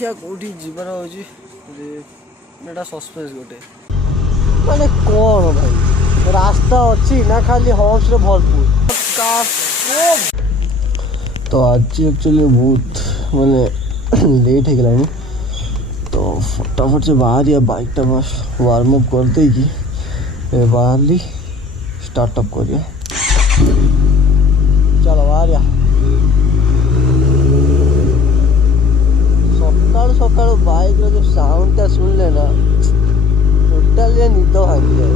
देखिया कौटी जीवार होची एटा सस्पेंस गोटे माने कौन भाई रास्ता अच्छी ना खाली हॉर्स रे भरपूर तो आज एक्चुअली बहुत माने लेट हो गलानी तो फटाफट से बाहर या बाइक टा बस वार्म अप कर दे कि बाहर ली स्टार्टअप करिया चलो बाहर या सकाल सकाल बाइक रो जो साउंड टा सुन लेना टोटल ये निद भांगी जाए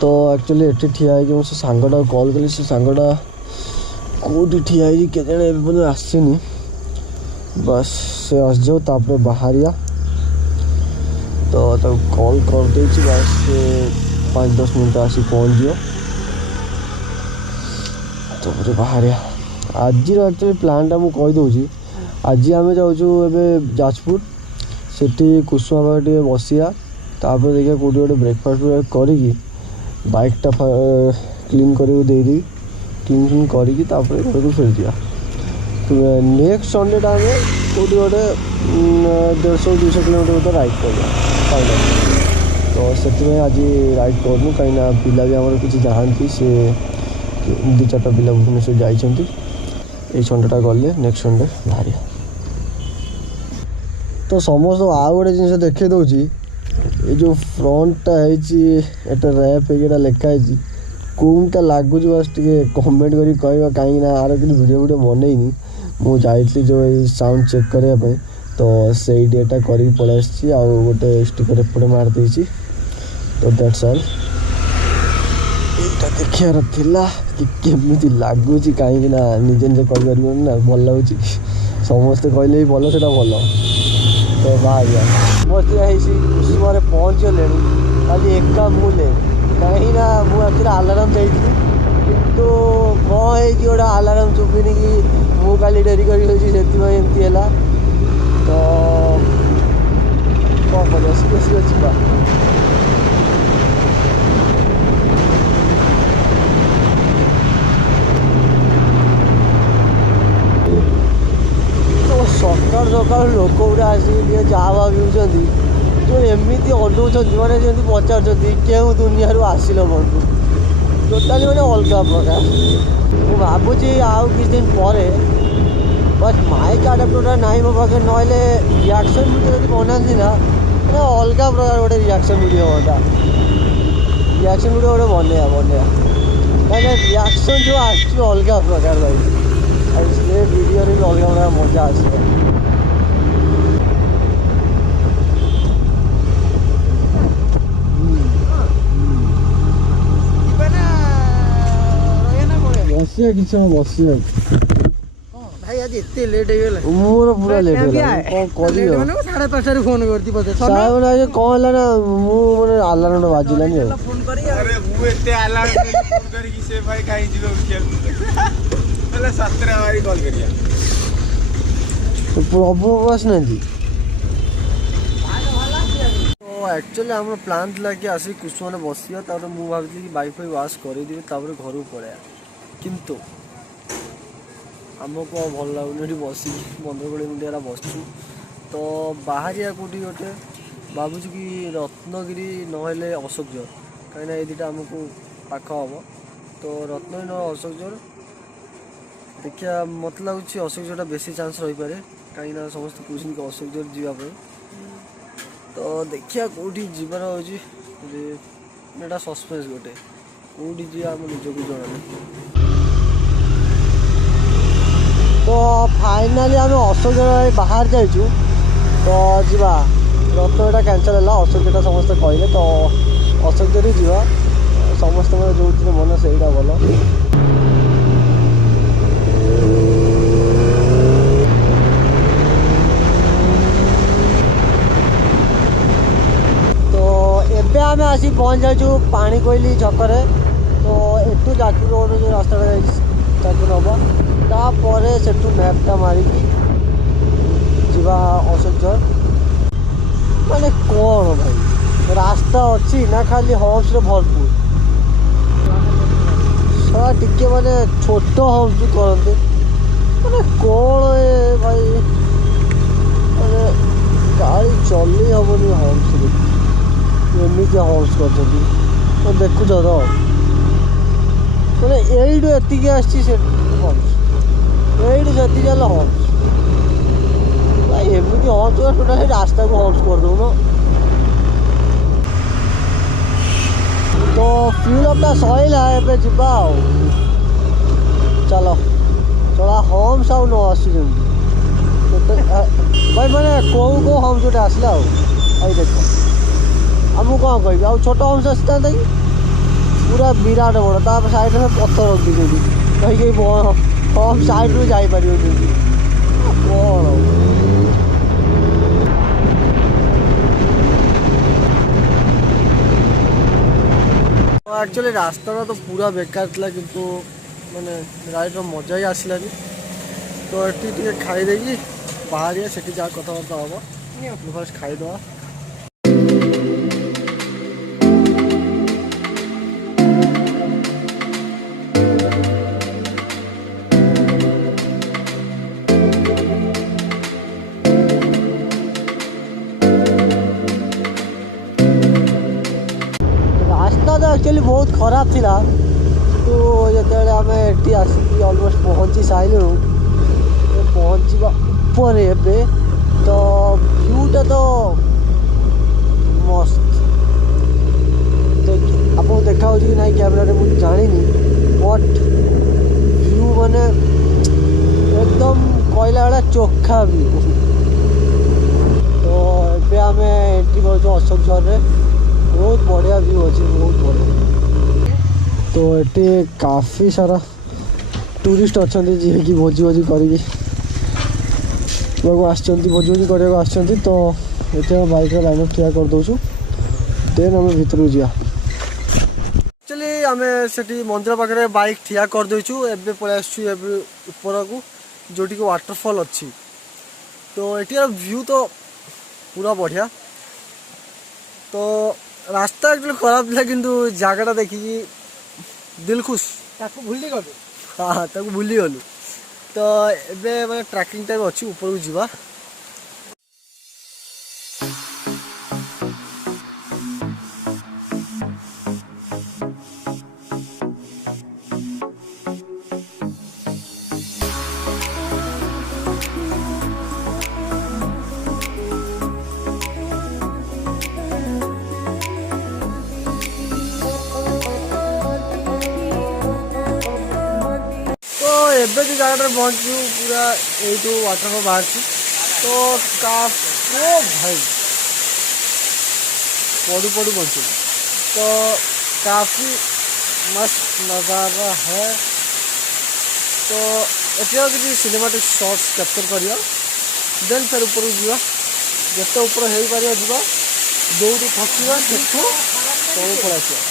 तो एक्चुअली एठी ठिया है कि सांगटा कॉल कली से सांगटा कौटी ठिया है के जने आसनी बस से आस जाओ तापर बाहरिया तो कॉल कर दे बस 5-10 मिनट आसी पहुँच जाओ तो बाहरिया आज एक्चुअली प्लानटा मुझे कहीदे आज आम जाऊँ जाजपुर सेठी कुसुमा टे बसिया तापर देखिए कौटी गोटे ब्रेकफास्ट करी बाइकटा क्लीन कर क्लीन करी घर को फेर दिया तो नेक्स्ट संडे आम कौटी गोटे 150-200 किलोमीटर राइड कर तो से आज राइड करूँ कहीं पिला भी आम किसी जाती से 2-4 पिला भुवनेश्वर जाइए ये संडेटा गले नेक्स्ट संडे बाहर तो समस्त आउ गोटे जिन देखे दूसरी ये जो फ्रंटा है रैप है लिखाई कौनटा लगुच बस टे कमेंट कर कहीं आर कि वीडियो बनईनी मुझे जो साउंड चेक करने तो से डेटा कर पलि गोटे स्टिकर एपटे मारदे तो दैट्स ऑल यहाँ देखार थिला कि केमी लगुच कहीं निजे निजे कहीपर ना भल लगुच समस्ते कहले भल से भल तो बाहर मस्त कुसुम पहुँच गले खाली एका मुझे कहीं मुझे आलाराम चाहिए कितु कौन गोटे आलाराम चुपिनी कि मुझे डेरी कर तो कौन कर सकाल सकाल लोक गुड़ा आसिक जहाँ भावी जो एमती अनौंट मैंने जमी पचार क्यों दुनिया आसिल बंधु टोटाली मैंने अलग प्रकार मुझे भावुची आउ कि दिन पर बस माइक आडाप्टरटा ना मो पाखे ना रिएक्शन वीडियो जो बनाती ना मैंने अलग प्रकार गोटे रिएक्शन वीडियो हाँ रिएक्शन वीडियो गोटे बनया कहीं रिएक्शन जो अलग प्रकार भाई इसलिए वीडियो भी अलग प्रकार मजा आस बसिया कि बसिया भाई आज एते लेट हो गेला मोर पूरा लेट हो गेला कौन करी माने 5:30 फोन करती पते साहब ना ये कौन हला ना मु माने अलार्म बाजिला नि फोन करी अरे मु एते अलार्म फोन करी कि से भाई काई जिलो खेल पहले 7 बारी कॉल करिया तो प्रॉब्लम बस नहीं तो एक्चुअली हम प्लान था कि आसिक कुसुम बसिया तापर मु भाबी कि बाइक फाइक वाश करदेवी तापर घर को पड़े किंतु आमको भल लगुनि बस 15-20 मिनट बसचु तो बाहर कौटी गोटे भावुँ कि रत्नगिरी नहले अशोकझर कहीं ये दुटा आमको पाख हम तो रत्नगिरी न अशोकझर देखिए मत लगुच अशोकझरटा बेसी चांस रही पारे कहीं समस्त कहते कि अशोकझर जावाई तो देखिया कौटी जीवार होटा सस्पेंस गोटे कौटी जी आम निजक जना तो फाइनाली आम अशोकझर बाहर जाइचु तो जीवा रत्नगिरी कैंसल है अशोकझर समस्त कहले तो अशोकझर ही जीवा समस्त जो मन से भल तो एबे आम आसी पहुँच जाइचु पानी कोइली छकरे तो एटू जाजपुर रोड जो रास्ता जाजपुर हम तापर से मैपटा मारिकी जीवा अशोकझर माने कौन भाई रास्ता अच्छी ना खाली हॉर्स रे भरपूर टिके माने छोट हम्स भी करते माने कौन ए भाई माने गाड़ी चलि हेनी हम्स एमती हम्स कर देखुच तो मैंने यू एति हम्स यू से हम्स भाई एमती हम्स टोटाली रास्ता को हम्स कर दौन तो फ्यूल अपना सैला ए जा चलो चला हम्स आउ न आस भाई मैंने कौ कौ हम्स गोटे आसला आई देख आमको कौन कह आ छोट हम्स आसता कि पूरा विराट बड़ ता साइड में पत्थर रखी कहीं हम साइड रू जापर कौन एक्चुअली रास्ता तो पूरा बेकार था किंतु माने राइड मजा ही आसलानी तो ये खाई देगी बाहर से जहाँ कथबार्ता हम फर्स्ट खाईदे एक्चुअली बहुत खराब थिला तो जिते आम ये आसिक अलमोस्ट पहुँची सारू पहुँचा ऊपर ए तो व्यूटा तो मस्त तो आपको देखा कि ना कैमेरा मुझे जानी बट व्यू माने एकदम कहला भाया चोखा व्यू तो ये आम एंट्री कर अशोक झर बहुत बढ़िया व्यू अच्छे बहुत बढ़िया तो ये काफ़ी सारा टूरिस्ट अच्छा जी कि भोजी भोजी करी भोजी भोजी करने तो ये बाइक लाइन अप ठिया कर दूँ देन आम भितर जा एक्चुअली आम से मंदिर पाखे बाइक ठिया कर दूँ एवं पलि आसर को जोटी की वाटरफॉल अच्छी तो ये व्यू तो पूरा बढ़िया तो रास्ता एक्चुअली खराब था किंतु जगटा देखिकी दिल खुश भूली गलु हाँ भूली गलु तो एबे मैं ट्रैकिंग टाइम अच्छी ऊपर को जीवा एबे जो जगह पहुँचू पूरा यू वाटरफॉल बाहर तो भाई पड़ू पड़ू बचू तो काफ़ी मस्त नज़ारा है तो ये किसी सिनेमाटिक शॉट्स कैप्चर करिया देन फिर ऊपर जा जिते ऊपर हो पार जा दौड़ी थकिया सेठू तौर पड़ा आसा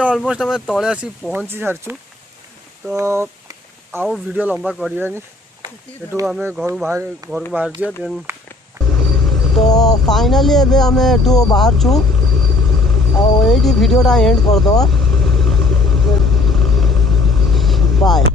ऑलमोस्ट आम तले आसी पहुँची सारी तो आउ वीडियो लंबा करानी एटू आम घर को बाहर जा देन तो फाइनाली एबे आम एटू बाहर छू आउ वीडियोटा एंड करदे बाय।